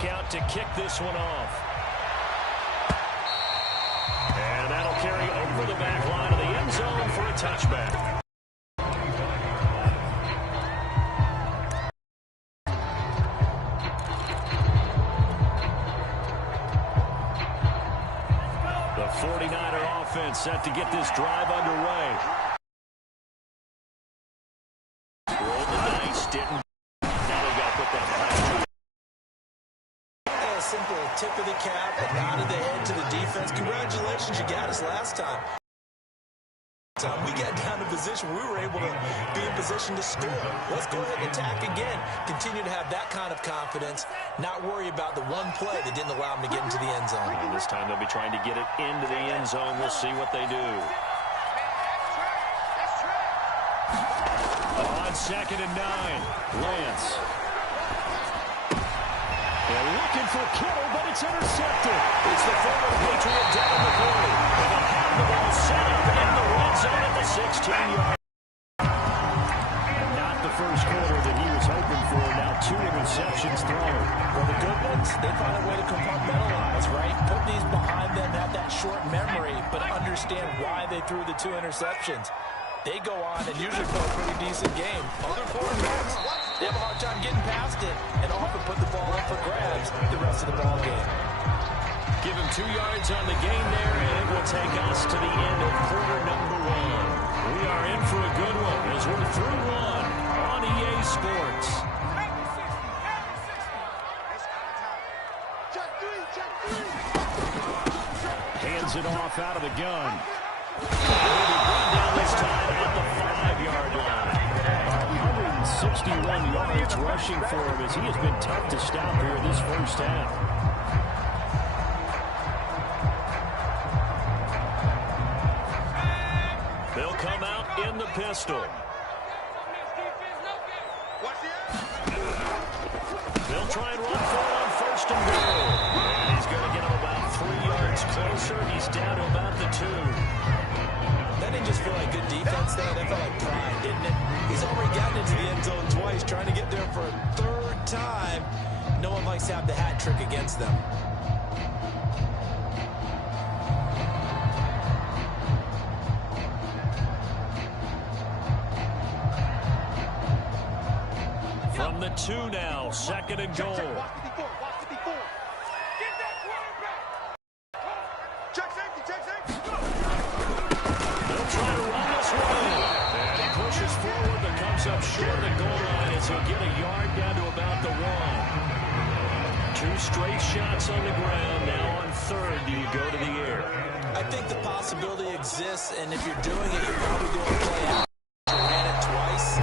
back out to kick this one off. And that'll carry over the back line of the end zone for a touchback. The 49er offense set to get this drive underway. Rolled the dice, didn't. Now they've got to put that behind. A simple tip of the cap, a nod of the head to the defense. Congratulations, you got us last time. We got down to position we were able to be in position to score. Let's go ahead and attack again. Continue to have that kind of confidence, not worry about the one play that didn't allow them to get into the end zone. And this time they'll be trying to get it into the end zone. We'll see what they do. On 2nd and 9, Lance. They're looking for Kittle, but it's intercepted. It's the former Patriot Devin McCourty. And they'll have the ball set up in the red zone at the 16-yard. Not the first quarter that he was hoping for. Now 2 interceptions thrown. Well, the good ones, they find a way to compartmentalize, right? Put these behind them, have that short memory, but understand why they threw the 2 interceptions. They go on and usually play a pretty decent game. Other quarterbacks, they have a hard time getting past it and often put the ball up for grabs the rest of the ball game. Give him 2 yards on the gain there, and it will take us to the end of quarter number 1. We are in for a good one as we're through 1 on EA Sports. Hands it off out of the gun. Down this time at the 5-yard line. 161 yards rushing for him as he has been tough to stop here this first half. They'll come out in the pistol. They'll try and run for it on 1st and goal. And he's going to get him about 3 yards closer. He's down to about the 2. That didn't just feel like good defense there. That felt like pride, didn't it? He's already gotten into the end zone twice, trying to get there for a 3rd time. No one likes to have the hat trick against them. From the 2 now, 2nd and goal. Up short of the goal line as he'll get a yard down to about the 1. 2 straight shots on the ground. Now on 3rd, do you go to the air? I think the possibility exists, and if you're doing it, you're probably doing a play out. You ran it twice,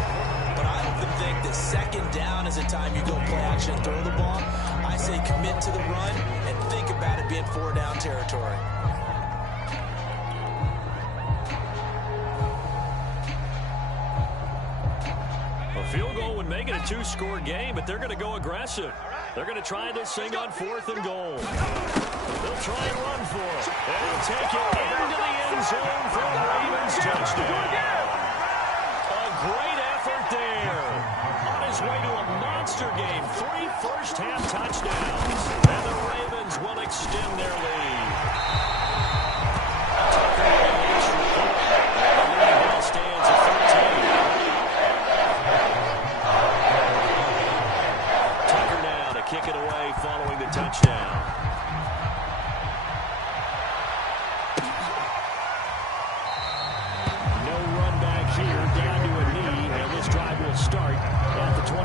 but I often think that 2nd down is a time you go play action and throw the ball. I say commit to the run and think about it being 4-down territory. Field goal would make it a 2-score game, but they're going to go aggressive. They're going to try this thing on 4th and goal. They'll try and run for it. And they'll take it into the end zone for a Ravens touchdown. A great effort there. On his way to a monster game. 3 first-half touchdowns. And the Ravens will extend their lead. The lead now stands at 13. Kick it away following the touchdown. No run back here, down to a knee, and this drive will start at the 25.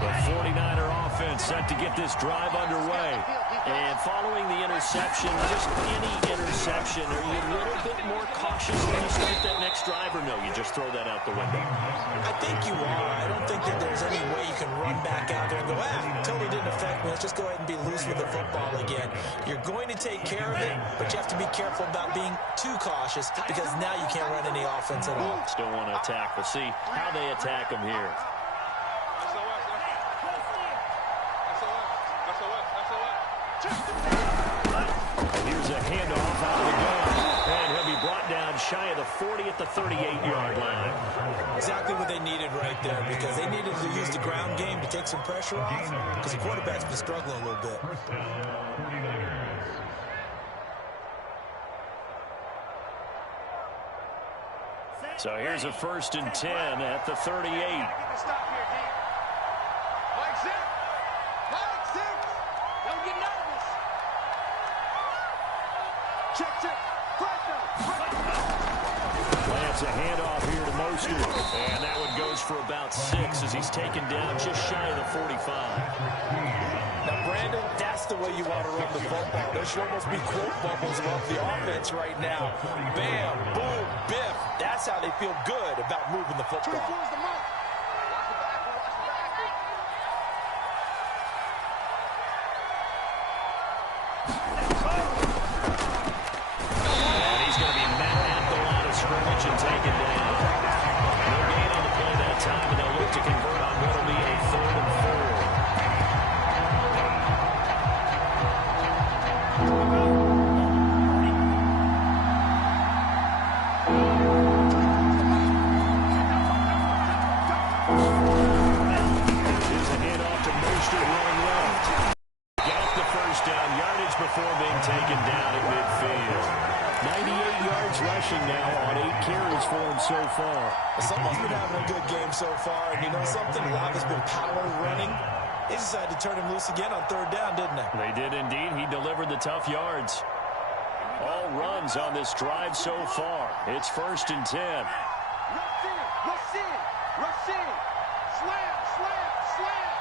The 49er offense set to get this drive underway. And following the interception, just any interception, are you a little bit more cautious when you start that next drive, or no, you just throw that out the window? I think you are. I don't think that there's any way you can run back out there and go, totally didn't affect me. Let's just go ahead and be loose with the football again. You're going to take care of it, but you have to be careful about being too cautious because now you can't run any offense at all. Still want to attack. We'll see how they attack them here. Here's a handoff out of the gun. And he'll be brought down shy of the 40 at the 38-yard line. Exactly what they needed right there, because they needed to use the ground game to take some pressure off, because the quarterback's been struggling a little bit. So here's a 1st and 10 at the 38. Lance, a handoff here to Mostert. And that one goes for about 6 as he's taken down just shy of the 45. Now, Brandon, that's the way you want to run the football. There should almost be quote bubbles above the offense right now. Bam, boom, biff. That's how they feel good about moving the football. And he's going to be met at the line of scrimmage and taken down. No gain on the play that time, and they'll look to convert on what will be a 3rd and 4. Before being taken down at midfield. 98 yards rushing now on 8 carries for him so far. Someone's been having a good game so far, and you know something? A lot has been power running. They decided to turn him loose again on 3rd down, didn't they? They did indeed. He delivered the tough yards. All runs on this drive so far. It's 1st and 10. Rush in, slam, slam, slam.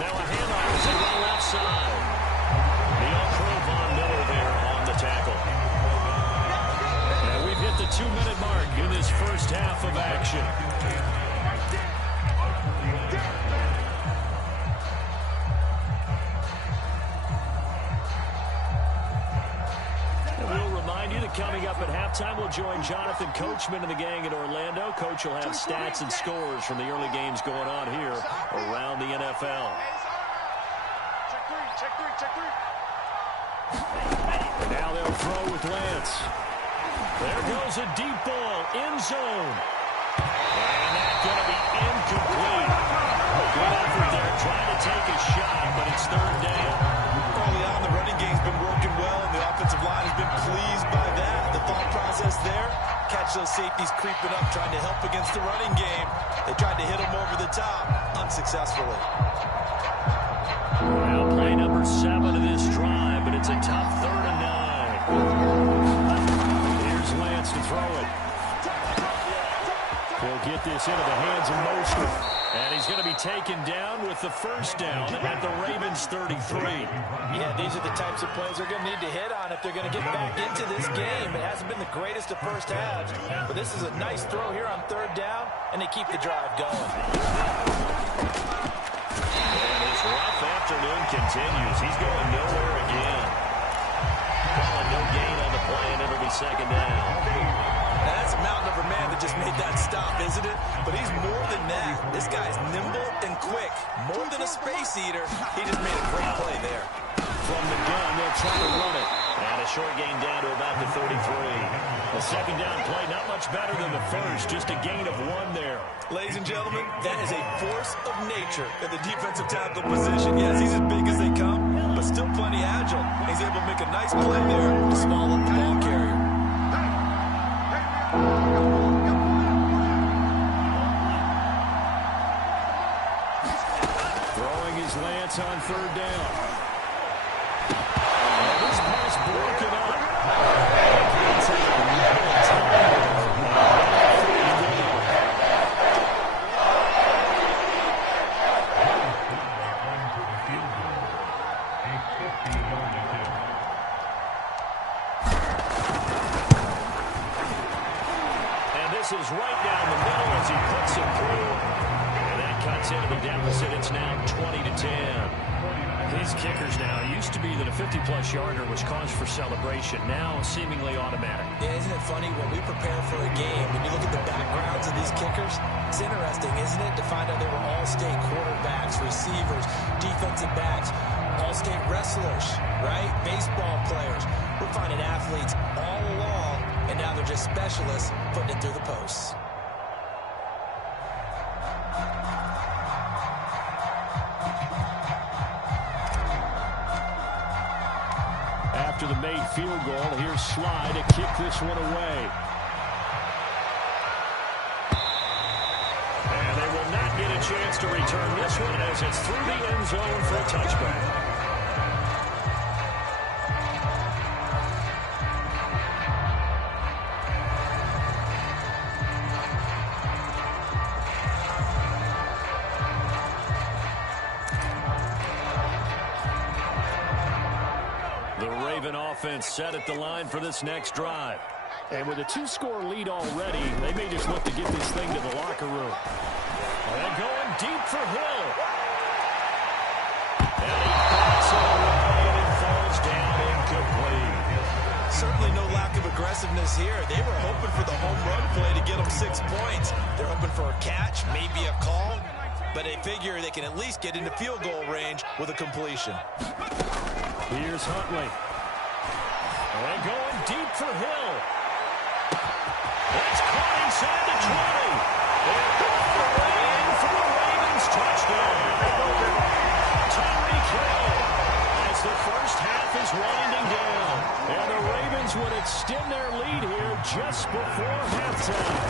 Now a handoff to the left side. The all-pro Von Miller there on the tackle. And we've hit the 2-minute mark in this first half of action. And we'll remind you that coming up at halftime, we'll join Jonathan Coachman and the gang in Orlando. Coach will have stats and scores from the early games going on here around the NFL. Check three. And now they'll throw with Lance. There goes a deep ball, end zone. And that's going to be incomplete. Good effort there, trying to take a shot, but it's 3rd down. Early on, the running game's been working well, and the offensive line has been pleased by that. The thought process there, catch those safeties creeping up, trying to help against the running game. They tried to hit them over the top, unsuccessfully. Well, play number 7 of this drive, but it's a tough 3rd and 9. Here's Lance to throw it. He'll get this into the hands of Mostert. And he's going to be taken down with the 1st down at the Ravens 33. Yeah, these are the types of plays they're going to need to hit on if they're going to get back into this game. It hasn't been the greatest of first halves, but this is a nice throw here on 3rd down, and they keep the drive going. And his rough afternoon continues. He's going nowhere again. Calling no gain on the play, and it'll be 2nd down. Now, that's a mountain of a man that just made that stop, isn't it? But he's more than that. This guy's nimble and quick. More than a space eater. He just made a great play there. From the gun, they'll try to run it. And a short gain down to about the 33. The 2nd down play, not much better than the first. Just a gain of 1 there. Ladies and gentlemen, that is a force of nature in the defensive tackle position. Yes, he's as big as they come, but still plenty agile. He's able to make a nice play there to small up the ball carrier. Throwing his Lance on 3rd down. And this pass broken up. And this is right down the middle as he puts it through. And that cuts into the down deficit. It's now 20-10. These kickers now, it used to be that a 50-plus yarder was cause for celebration. Now seemingly automatic. Yeah, isn't it funny when we prepare for a game, when you look at the backgrounds of these kickers, it's interesting, isn't it, to find out they were all-state quarterbacks, receivers, defensive backs, all-state wrestlers, right? Baseball players. We're finding athletes all along, and now they're just specialists putting it through the posts. After the made field goal, here's Sly to kick this one away. And they will not get a chance to return this one as it's through the end zone for a touchback. Offense set at the line for this next drive. And with a 2-score lead already, they may just look to get this thing to the locker room. And going deep for Hill. And he backs it away and falls down incomplete. Certainly no lack of aggressiveness here. They were hoping for the home run play to get them 6 points. They're hoping for a catch, maybe a call, but they figure they can at least get into field goal range with a completion. Here's Huntley. And going deep for Hill. It's caught inside the 20. And all the way in for the Ravens touchdown. Tyreek Hill as the first half is winding down. And the Ravens would extend their lead here just before halftime.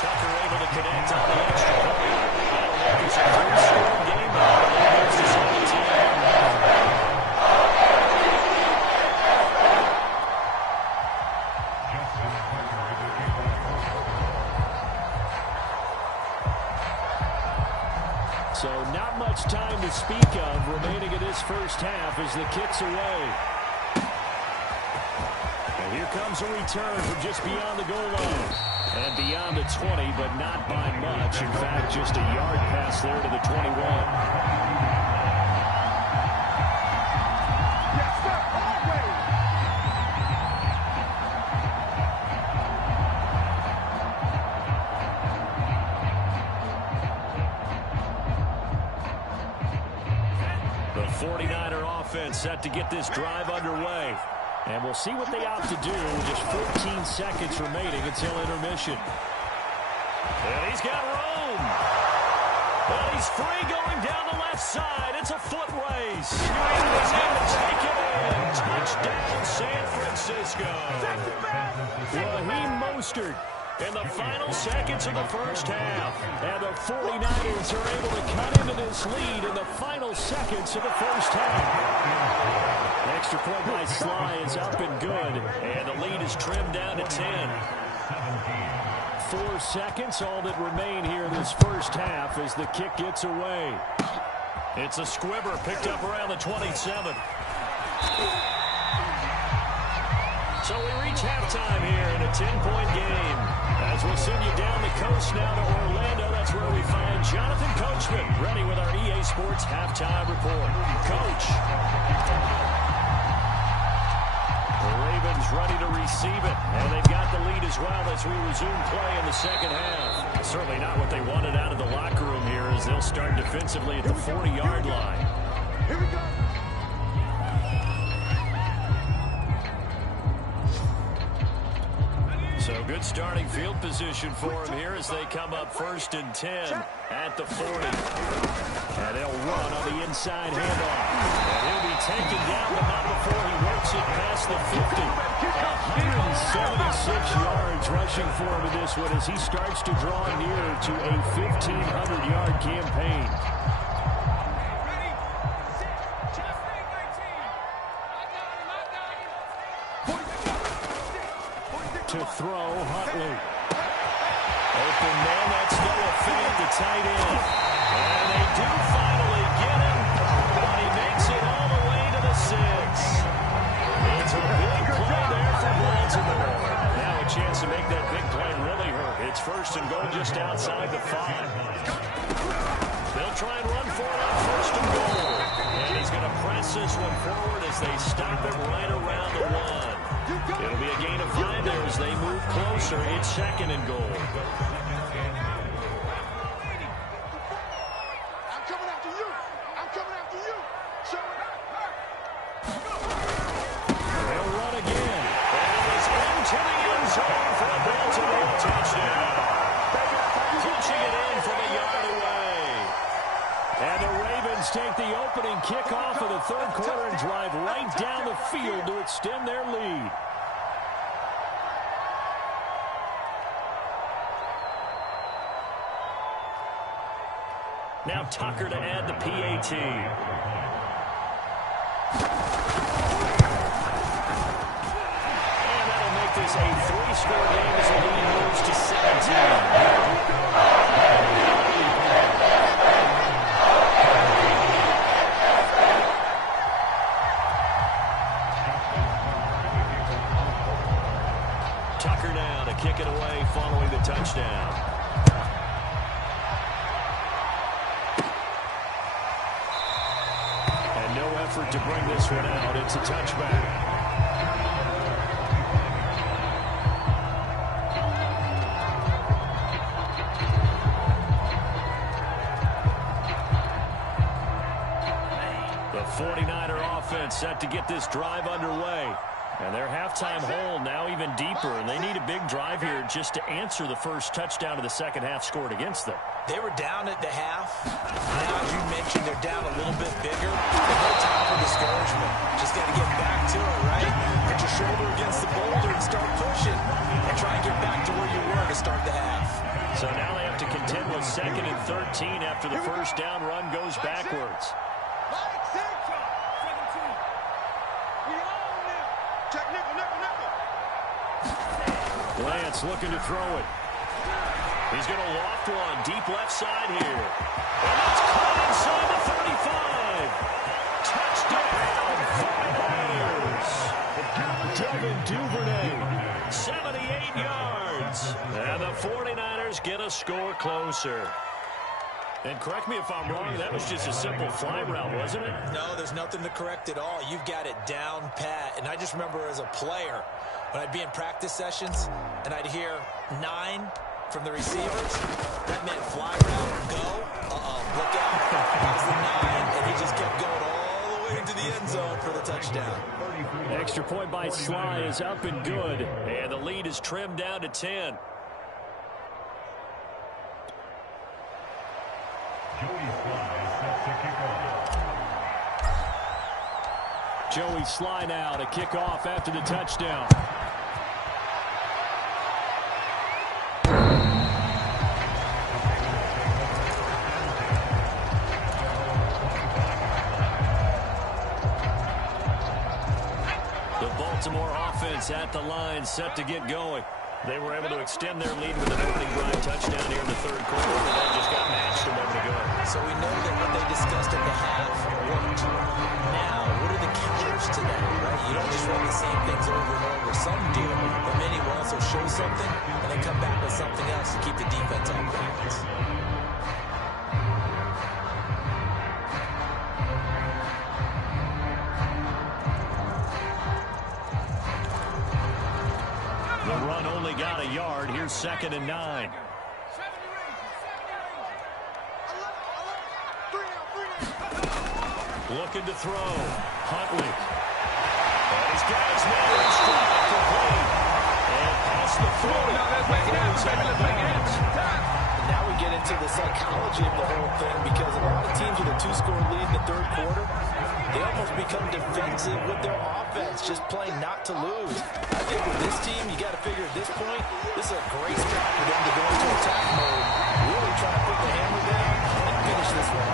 Tucker able to connect on the extra point. That'll make it a 3-score game now. It's to 17. So not much time to speak of remaining in this first half as the kick's away. And here comes a return from just beyond the goal line. And beyond the 20, but not by much. In fact, just a yard pass there to the 21. The 49er offense set to get this drive underway. And we'll see what they opt to do with just 14 seconds remaining until intermission. And he's got room. Well, he's free going down the left side. It's a foot race. He's able to take it in. Touchdown, San Francisco. Raheem Mostert in the final seconds of the first half. And the 49ers are able to cut into this lead in the final seconds of the first half. Extra point by Sly is up and good. And the lead is trimmed down to 10. 4 seconds, all that remain here in this first half as the kick gets away. It's a squibber picked up around the 27. So we reach halftime here in a 10-point game. As we'll send you down the coast now to Orlando, that's where we find Jonathan Coachman, ready with our EA Sports Halftime Report. Coach. The Ravens ready to receive it, and they've got the lead as well as we resume play in the second half. Certainly not what they wanted out of the locker room here as they'll start defensively at the 40-yard line. Here we go. So good starting field position for him here as they come up 1st and 10 at the 40. And they'll run on the inside handoff. And he'll be taken down, but not before he works it past the 50. 176 yards rushing for him in this one as he starts to draw near to a 1,500-yard campaign. To throw, Huntley. Open man, that's Noah Fant, the tight end. And they do finally get him, but he makes it all the way to the 6. It's a big play there for Baltimore. Now a chance to make that big play really hurt. It's 1st and goal just outside the 5. try and run for it on first and goal. And he's going to press this one forward as they stop it right around the one. It'll be a gain of 5 there as they move closer. It's second and goal. I'm coming after you. I'm coming after you. Show it up. They'll run again. And he's into the end zone for a Baltimore touchdown. Punching it in from a yard away. And the Ravens take the opening kickoff of the third quarter and drive right down the field to extend their lead. Now Tucker to add the PAT. And that'll make this a 3-score game as the lead moves to 17. Tucker now to kick it away following the touchdown. No effort to bring this one out. It's a touchback. The 49er offense set to get this drive underway. And their halftime hole now even deeper, and they need a big drive here just to answer the first touchdown of the second half scored against them. They were down at the half. Now, as you mentioned, they're down a little bit bigger. No time for discouragement. Just got to get back to it, right? Put your shoulder against the boulder and start pushing. And try and get back to where you were to start the half. So now they have to contend with 2nd and 13 after the first down run goes backwards. Lance looking to throw it. He's going to loft one deep left side here. And it's caught inside the 35. Touchdown, 49ers. Devin Duvernay, 78 yards. And the 49ers get a score closer. And correct me if I'm wrong, that was just a simple fly route, wasn't it? No, there's nothing to correct at all. You've got it down pat. And I just remember as a player, when I'd be in practice sessions and I'd hear 9 from the receivers, that meant fly route, go. Look out. That was the 9, and he just kept going all the way into the end zone for the touchdown. Extra point by Sly is up and good, and the lead is trimmed down to 10. Joey Sly now to kick off after the touchdown. The Baltimore offense at the line, set to get going. They were able to extend their lead with an opening drive touchdown here in the third quarter, but they just got matched a moment ago. So we know that what they discussed at the half worked. Now, what are the counters to that, right? You don't just run the same things over and over. Some do, but many will also show something and then come back with something else to keep the defense off balance. The run only got a yard. Here's 2nd and 9. Looking to throw. Huntley. And he's got his man in stride complete. And past the 40. Now we get into the psychology of the whole thing, because a lot of teams with a 2-score lead in the third quarter, they almost become defensive with their offense, just playing not to lose. I think with this team, you got to figure at this point, this is a great spot for them to go into attack mode, really try to put the hammer down and finish this one.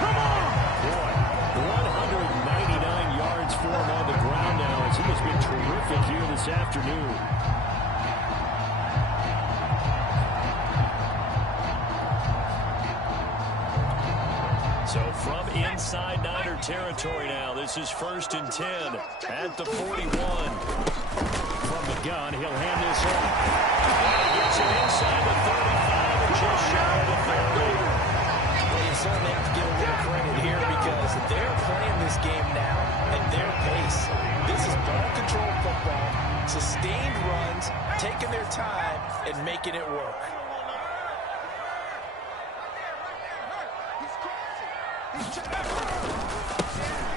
Come on! Boy, 199 yards for him on the ground now, as he has been terrific here this afternoon. So from inside Niner territory now, this is 1st and 10 at the 41. From the gun, he'll hand this off. And he gets it inside the 35 and just shy of the 30. Well, you saw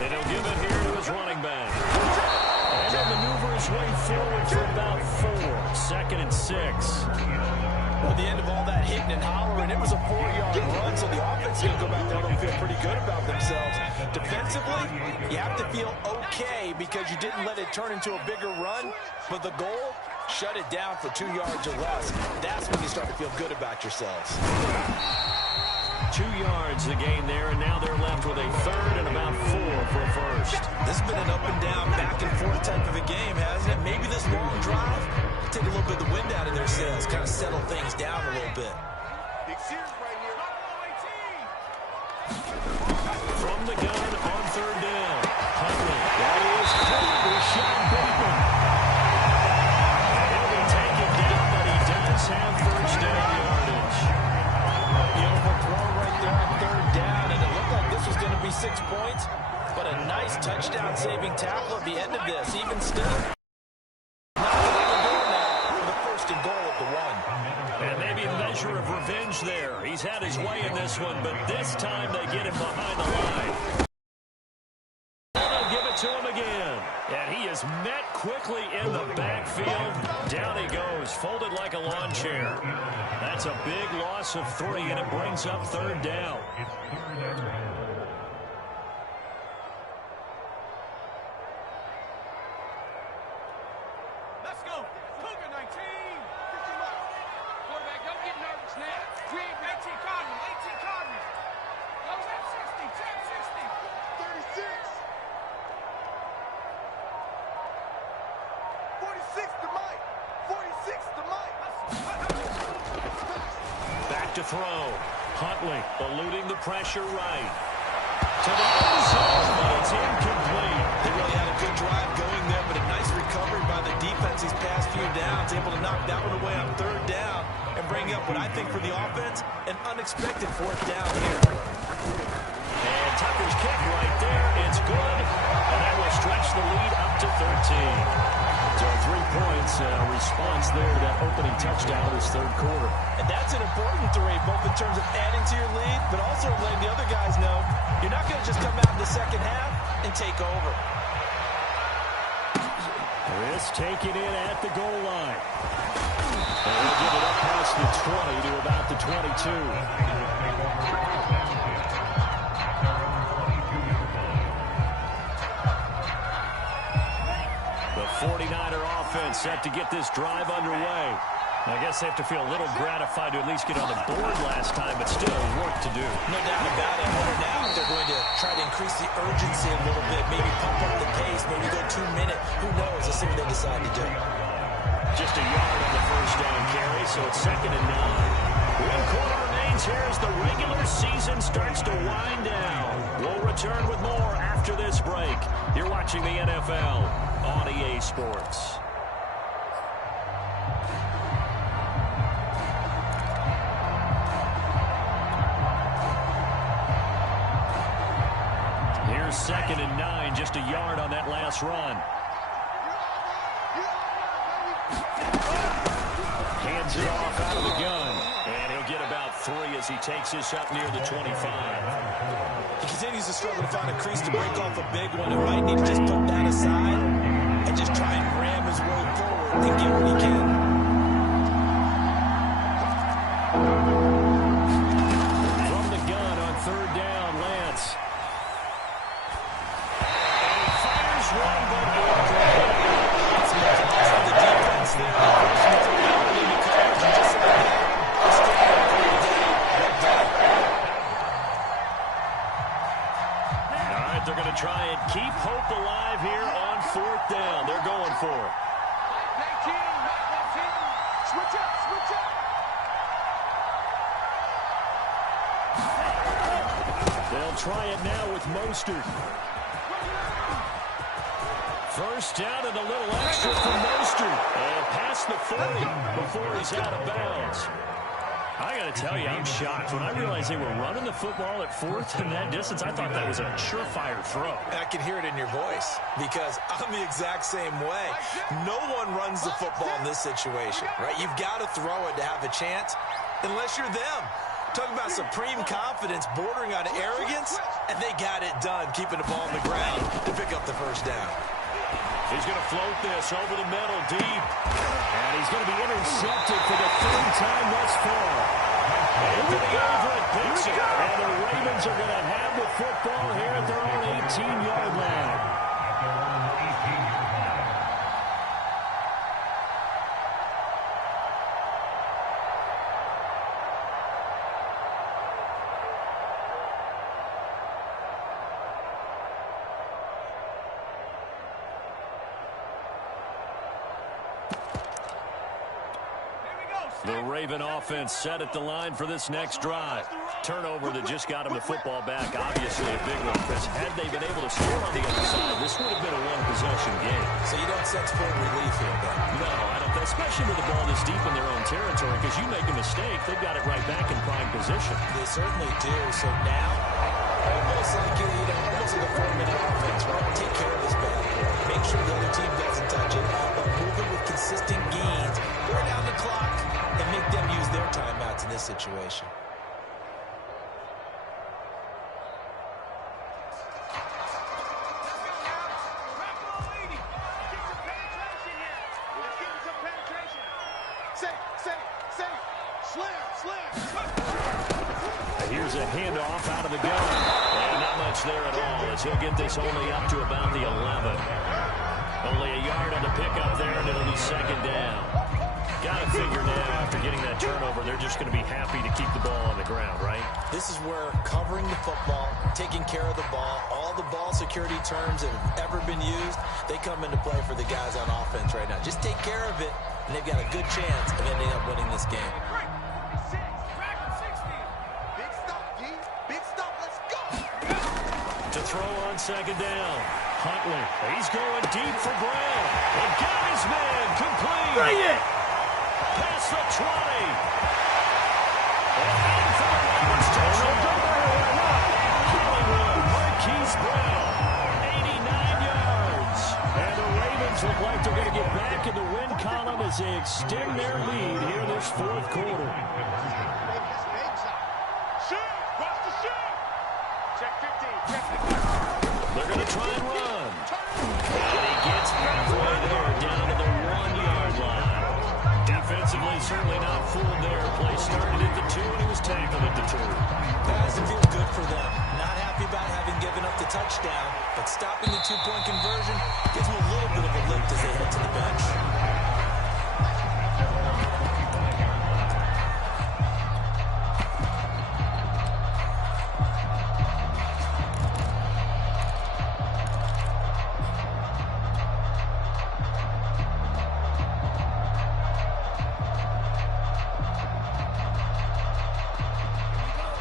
And he'll give it here to his running back. And he'll maneuver his way forward for about 4. 2nd and 6. Well, at the end of all that hitting and hollering, it was a 4-yard run, so the offense is going to go back there and feel pretty good about themselves. Defensively, you have to feel okay because you didn't let it turn into a bigger run, but the goal, shut it down for 2 yards or less. That's when you start to feel good about yourselves. 2 yards the gain there, and now they're left with a 3rd and about 4 for a first. This has been an up and down, back and forth type of a game, hasn't it? Maybe this long drive will take a little bit of the wind out of their sails, kind of settle things down a little bit. From the gun on 3rd down. Huntley. That is clear. Rashad Bateman. He'll be taken down, but he does have first down yardage. Beautiful throw right there on 3rd down, and it looked like this was going to be 6 points, but a nice touchdown-saving tackle at the end of this. Even still, and maybe a measure of revenge there. He's had his way in this one, but this time they get him behind the line. And they'll give it to him again. And he is met quickly in the backfield. Down he goes, folded like a lawn chair. That's a big loss of 3, and it brings up 3rd down. To throw. Huntley eluding the pressure right. To the end zone, but it's incomplete. They really had a good drive going there, but a nice recovery by the defense these past few downs, able to knock that one away on 3rd down and bring up what I think for the offense, an unexpected 4th down here. And Tucker's kick right there. It's good. And that will stretch the lead up to 13. So 3 points, response there to that opening touchdown of this 3rd quarter. And that's an important 3, both in terms of adding to your lead, but also letting the other guys know you're not going to just come out in the 2nd half and take over. Chris taking it at the goal line. And he'll get it up past the 20 to about the 22. 49er offense set to get this drive underway. I guess they have to feel a little gratified to at least get on the board last time, but still work to do. No doubt about it. Over now, they're going to try to increase the urgency a little bit, maybe pump up the pace, maybe go 2-minute. Who knows? Let's see what they decide to do. Just a yard on the first down carry, so it's 2nd and 9. 1 quarter remains here as the regular season starts to wind down. We'll return with more after this break. You're watching the NFL on EA Sports. Here's 2nd and 9, just a yard on that last run. Hands it off out of the gun. And he'll get about 3 as he takes this up near the 25. He continues to struggle to find a crease to break off a big one and might need to just put that aside and just try and ram his way forward and get what he can. From the gun on 3rd down, Lance. And he fires one, but It's the defense there. They're going to try and keep hope alive here on 4th down. They're going for it. Switch up, switch up. They'll try it now with Mostert. First down and a little extra from Mostert. And past the 40 before he's out of bounds. I got to tell you, I'm shocked. When I realized they were running the football at 4th in that distance, I thought that was a surefire throw. I can hear it in your voice because I'm the exact same way. No one runs the football in this situation, right? You've got to throw it to have a chance unless you're them. Talking about supreme confidence bordering on arrogance, and they got it done, keeping the ball on the ground to pick up the first down. He's going to float this over the middle deep. And he's going to be intercepted for the third time thus far. Anthony Everett picks it. And the Ravens are going to have the football here at their own 18-yard line. The Raven offense set at the line for this next drive. Turnover that just got him the football back. Obviously a big one, because had they been able to score on the other side, this would have been a one-possession game. So you don't sense full relief here, Ben? No, I don't. Especially with the ball this deep in their own territory, because you make a mistake, they've got it right back in prime position. They certainly do. So now, almost like almost like a 4-minute offense, right? Take care of this ball. Make sure the other team doesn't touch it, but move it with consistent gains. Wear down the clock and make them use their timeouts in this situation. Here's a handoff out of the gun. And not much there at all, as he'll get this only up to about the 11. Only a yard on the pickup there, and it'll be second down. Got to figure now, after getting that turnover, they're just going to be happy to keep the ball on the ground, right? This is where covering the football, taking care of the ball, all the ball security terms that have ever been used, they come into play for the guys on offense right now. Just take care of it, and they've got a good chance of ending up winning this game. To throw on second down. Huntley, he's going deep for Brown. And got his man complete. Bring it! Past the 20. And out for the Ravens touchdown. Hollywood, Marquise Brown, 89 yards. And the Ravens look like they're going to get back in the win column as they extend their lead here this fourth quarter. They're going to try and run. And he gets halfway there, down to the 1-yard line. Defensively, certainly not fooled there. Play started at the 2, and he was tackled at the 2. That doesn't feel good for them. Not happy about having given up the touchdown, but stopping the 2-point conversion gives them a little bit of a lift as they head to the bench.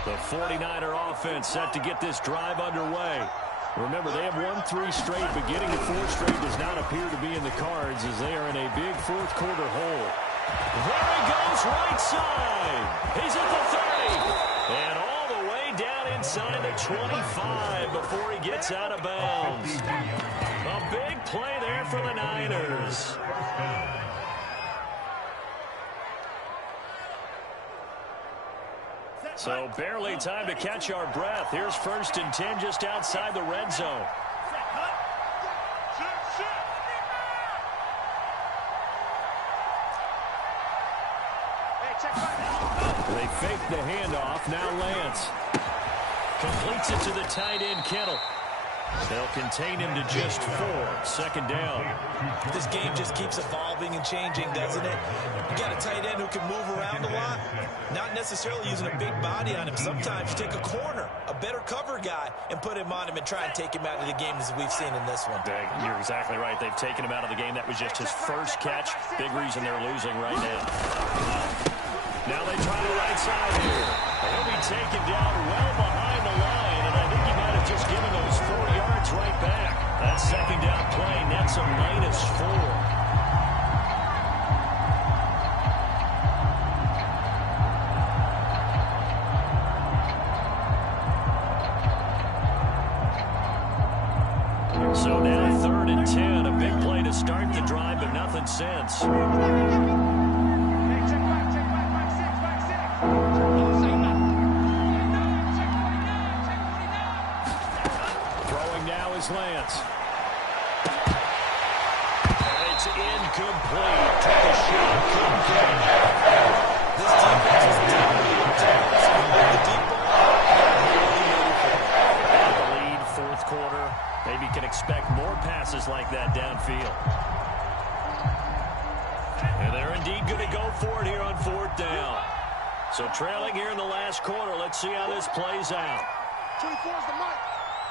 The 49er offense set to get this drive underway. Remember, they have won 3 straight, but getting to 4 straight does not appear to be in the cards as they are in a big fourth quarter hole. There he goes, right side. He's at the 30. And all the way down inside the 25 before he gets out of bounds. A big play there for the Niners. So barely time to catch our breath. Here's 1st and 10 just outside the red zone. They fake the handoff. Now Lance completes it to the tight end, Kittle. They'll contain him to just 4. Second down. This game just keeps evolving and changing, doesn't it? You got a tight end who can move around a lot. Not necessarily using a big body on him. Sometimes you take a corner, a better cover guy, and put him on him and try and take him out of the game as we've seen in this one. You're exactly right. They've taken him out of the game. That was just his first catch. Big reason they're losing right now. Now they try the right side here. He'll be taken down well behind the line, and I think he might have just given those 4 yards right back. That second down play nets a -4. So now 3rd and 10, a big play to start the drive, but nothing since. is Lance. It's incomplete. Took a shot. Couldn't finish. This defense was dominating tackles on the deep ball. The lead, fourth quarter. Maybe can expect more passes like that downfield. And they're indeed going to go for it here on fourth down. So trailing here in the last quarter. Let's see how this plays out. 24 is the mic.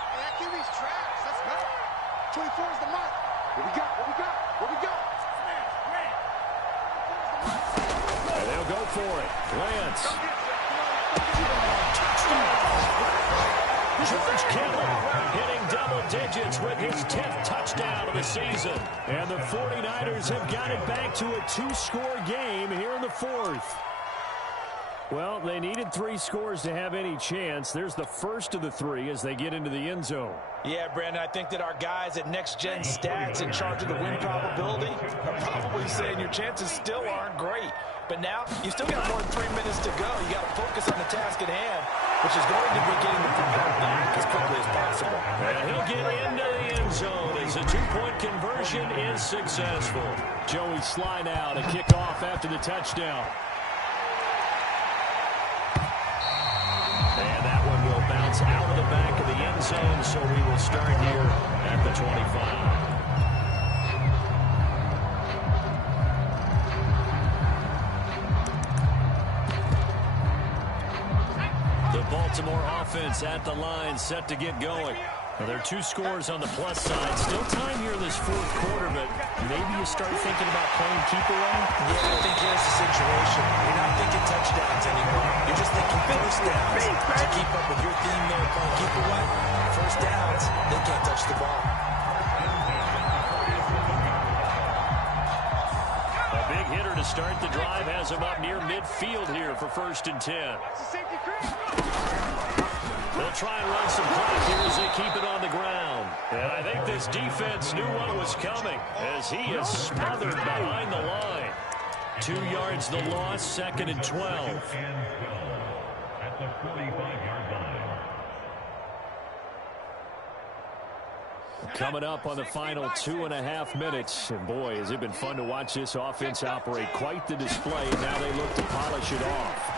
Hey, that QB's trash. Let's go. 24 is the mic. What we got? What we got? What we got? And they'll go for it. Lance. George Kittle hitting double digits with his 10th touchdown of the season. And the 49ers have got it back to a two-score game here in the fourth. Well, they needed 3 scores to have any chance. There's the first of the 3 as they get into the end zone. Yeah, Brandon, I think that our guys at Next Gen Stats in charge of the win probability are probably saying your chances still aren't great. But now, you still got more than 3 minutes to go. You got to focus on the task at hand, which is going to be getting the football back as quickly as possible. And he'll get into the end zone as a 2-point conversion is successful. Joey Sly now to kick off after the touchdown. And that one will bounce out of the back of the end zone, so we will start here at the 25. The Baltimore offense at the line, set to get going. Well, there are 2 scores on the plus side. Still time here in this fourth quarter, but maybe you start thinking about playing keep away. Yeah, I think here's the situation. You're not thinking touchdowns anymore. You're just thinking first downs to keep up with your theme there playing keep away. First downs, they can't touch the ball. A big hitter to start the drive has him up near midfield here for 1st and 10. They'll try and run some clock here as they keep it on the ground. And I think this defense knew what was coming as he is smothered behind the line. 2 yards the loss, 2nd and 12. At the 45-yard line. Coming up on the final 2.5 minutes. And boy, has it been fun to watch this offense operate. Quite the display. Now they look to polish it off.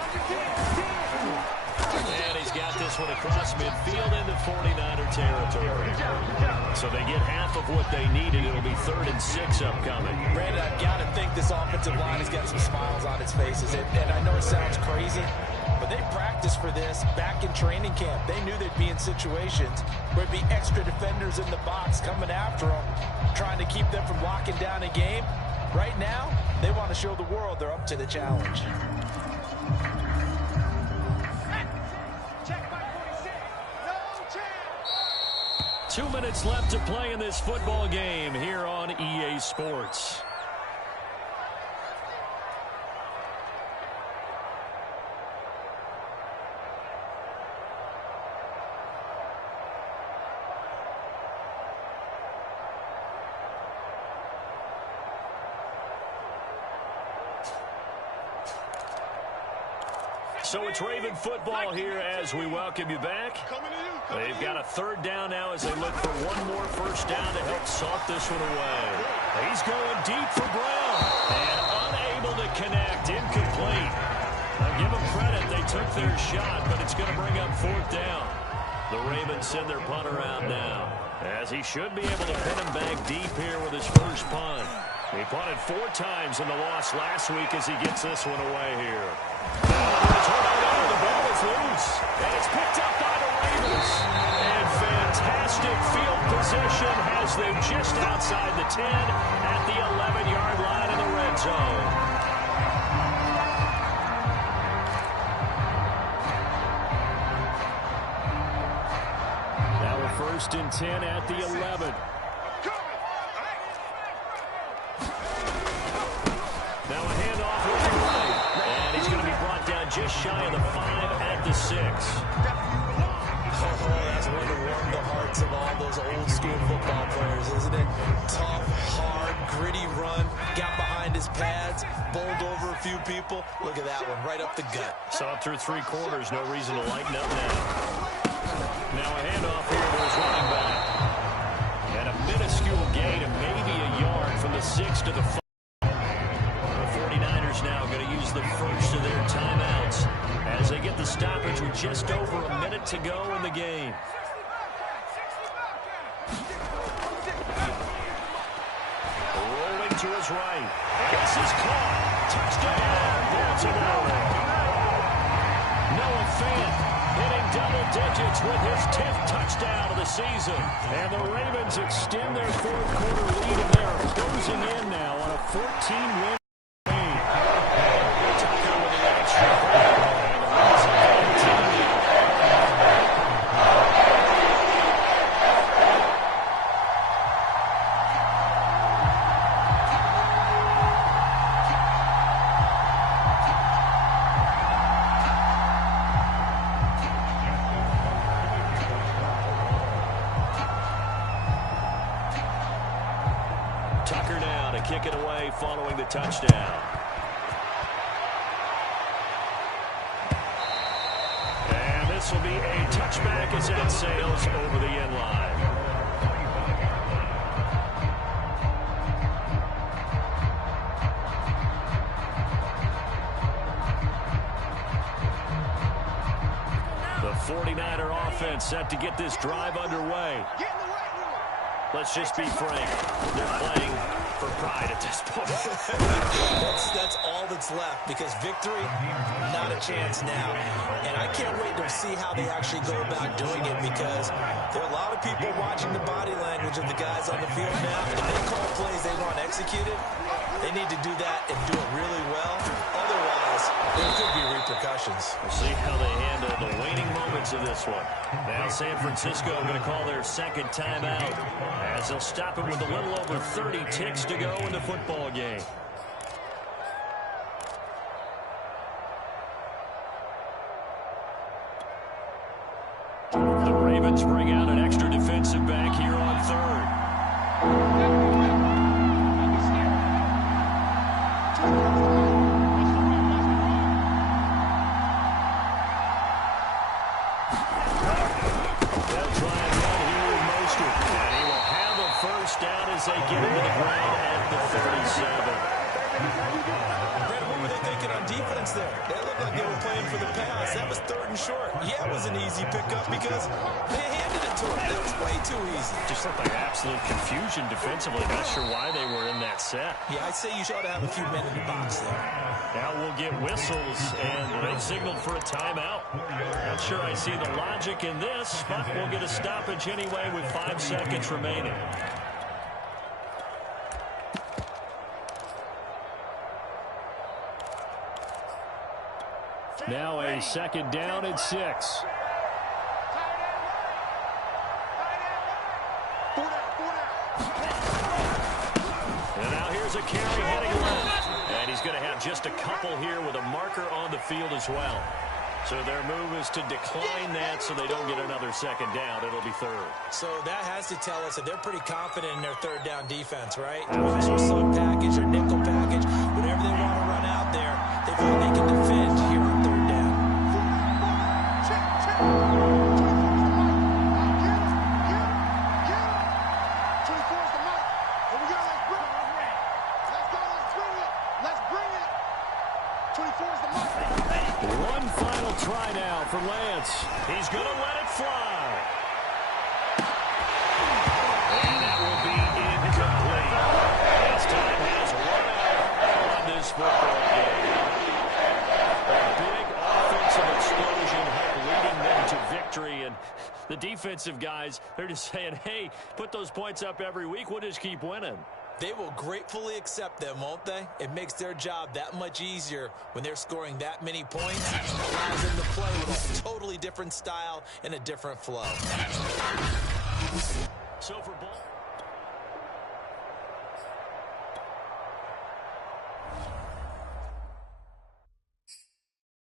And he's got this one across midfield into 49er territory. So they get half of what they needed. It'll be 3rd and 6 upcoming. Brandon, I've got to think this offensive line has got some smiles on its faces. And I know it sounds crazy, but they practiced for this back in training camp. They knew they'd be in situations where there'd be extra defenders in the box coming after them, trying to keep them from locking down a game. Right now, they want to show the world they're up to the challenge. 2 minutes left to play in this football game here on EA Sports. So it's Raven football here as we welcome you back. They've got a 3rd down now as they look for one more 1st down to help salt this one away. He's going deep for Brown and unable to connect, incomplete. Now give them credit, they took their shot, but it's going to bring up 4th down. The Ravens send their punter out now as he should be able to pin him back deep here with his first punt. He punted 4 times in the loss last week as he gets this one away here. The ball is loose, and it's picked up by the Ravens. And fantastic field position has them just outside the 10 at the 11-yard line in the red zone. Now a 1st and 10 at the 11. Now a handoff looking right. And he's going to be brought down just shy of the 5 at the 6. Oh, that's one to warm the hearts of all those old school football players, isn't it? Tough, hard, gritty run. Got behind his pads, bowled over a few people. Look at that one, right up the gut. Saw it through 3 quarters. No reason to lighten up now. Now a handoff here to his running back. a 6 to the 5. The 49ers now going to use the first of their timeouts as they get the stoppage with just over a minute to go in the game. Rolling to his right. This is caught. Touchdown, Baltimore. Noah Fant hitting double digits with his 10th touchdown of the season. And the Ravens extend their fourth quarter lead, and they're closing in now on a 14-win game. Tucker with the extra point. And the Ravens have continued. Tucker now to kick it away following the touchdown. And this will be a touchback as that sails over the end line. The 49er offense set to get this drive underway. Let's just be frank. They're playing for pride at this point. That's all that's left, because victory, not a chance now. And I can't wait to see how they actually go about doing it, because there are a lot of people watching the body language of the guys on the field now. If they call plays they want executed, they need to do that and do it really well. Otherwise, there could be repercussions. We'll see how they handle the waning moments of this one. Now San Francisco going to call their second timeout, as they'll stop it with a little over 30 ticks to go in the football game. The Ravens bring out an extra defensive back here on third. As they get into the ground at the 37. Brett, what were they thinking on defense there? They looked like they were playing for the pass. That was third and short. Yeah, it was an easy pickup because they handed it to him. It was way too easy. Just looked like absolute confusion defensively. Not sure why they were in that set. Yeah, I'd say you ought to have a few men in the box there. Now we'll get whistles, and they've signaled for a timeout. Not sure I see the logic in this, but we'll get a stoppage anyway with 5 seconds remaining. Now a second down and 6. And now here's a carry heading left. And he's going to have just a couple here with a marker on the field as well. So their move is to decline that so they don't get another second down. It'll be third. So that has to tell us that they're pretty confident in their third down defense, right? Their slug package or nickel package, whatever they want to run out there, they feel they can defend here on third down. One final try now for Lance. He's going to let it fly. And that will be incomplete. As time has run out on this football game. A big offensive explosion helped leading them to victory. And the defensive guys, they're just saying, hey, put those points up every week. We'll just keep winning. They will gratefully accept them, won't they? It makes their job that much easier when they're scoring that many points. It allows them to play with a totally different style and a different flow. So for ball.